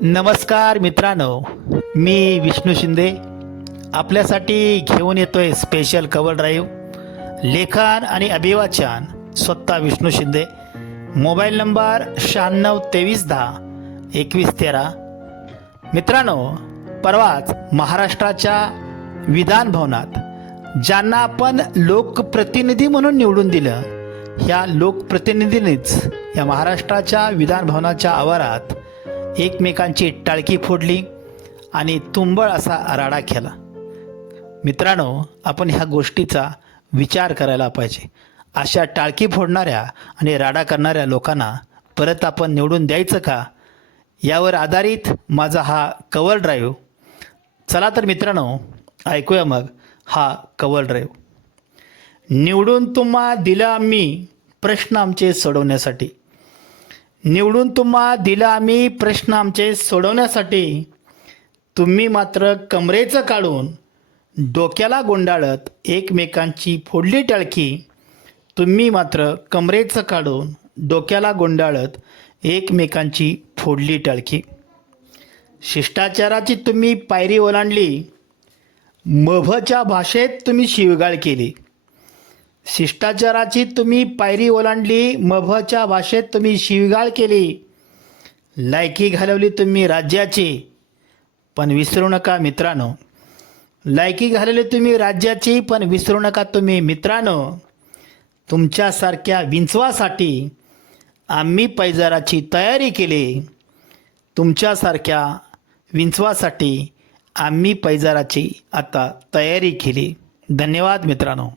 नमस्कार मित्रांनो, मी विष्णू शिंदे आपल्यासाठी घेऊन येतोय स्पेशल कव्हर ड्राईव्ह. लेखन आणि अभिवाचन स्वतः विष्णू शिंदे. Mobile number 9623102113. मित्रांनो, परवाच महाराष्ट्राच्या विधान भवनात ज्यांना आपण लोकप्रतिनिधी म्हणून निवडून दिलं, ह्या लोकप्रतिनिधींनीच या महाराष्ट्राच्या विधान भवनाच्या आवारात एकमेकांची टाळकी फोडली आणि तुंबळ असा राडा केला. मित्रांनो, आपण ह्या गोष्टीचा विचार करायला पाहिजे. अशा टाळकी फोडणाऱ्या आणि राडा करणाऱ्या लोकांना परत आपण निवडून द्यायचं का, यावर आधारित माझा हा कव्हर ड्राईव्ह. चला तर मित्रांनो, ऐकूया मग हा कव्हर ड्राईव्ह. निवडून तुम्हा दिलं आम्ही प्रश्न आमचे सोडवण्यासाठी. निवडून तुम्हा दिलं आम्ही प्रश्न आमचे सोडवण्यासाठी. तुम्ही मात्र कमरेचं काढून डोक्याला गुंडाळत एकमेकांची फोडली टाळकी. तुम्ही मात्र कमरेचं काढून डोक्याला गुंडाळत एकमेकांची फोडली टाळकी. शिष्टाचाराची तुम्ही पायरी ओलांडली. मभच्या भाषेत तुम्ही शिवगाळ केली. शिष्टाचाराची तुम्ही पायरी ओलांडली. मभच्या भाषेत तुम्ही शिवगाळ केली. लायकी घालवली तुम्ही राज्याची, पण विसरू नका मित्रांनो. लायकी घालवली तुम्ही राज्याची, पण विसरू नका तुम्ही मित्रांनो. तुमच्यासारख्या विंचवासाठी आम्ही पैजाराची तयारी केली. तुमच्यासारख्या विंचवासाठी आम्ही पैजाराची आता तयारी केली. धन्यवाद मित्रांनो.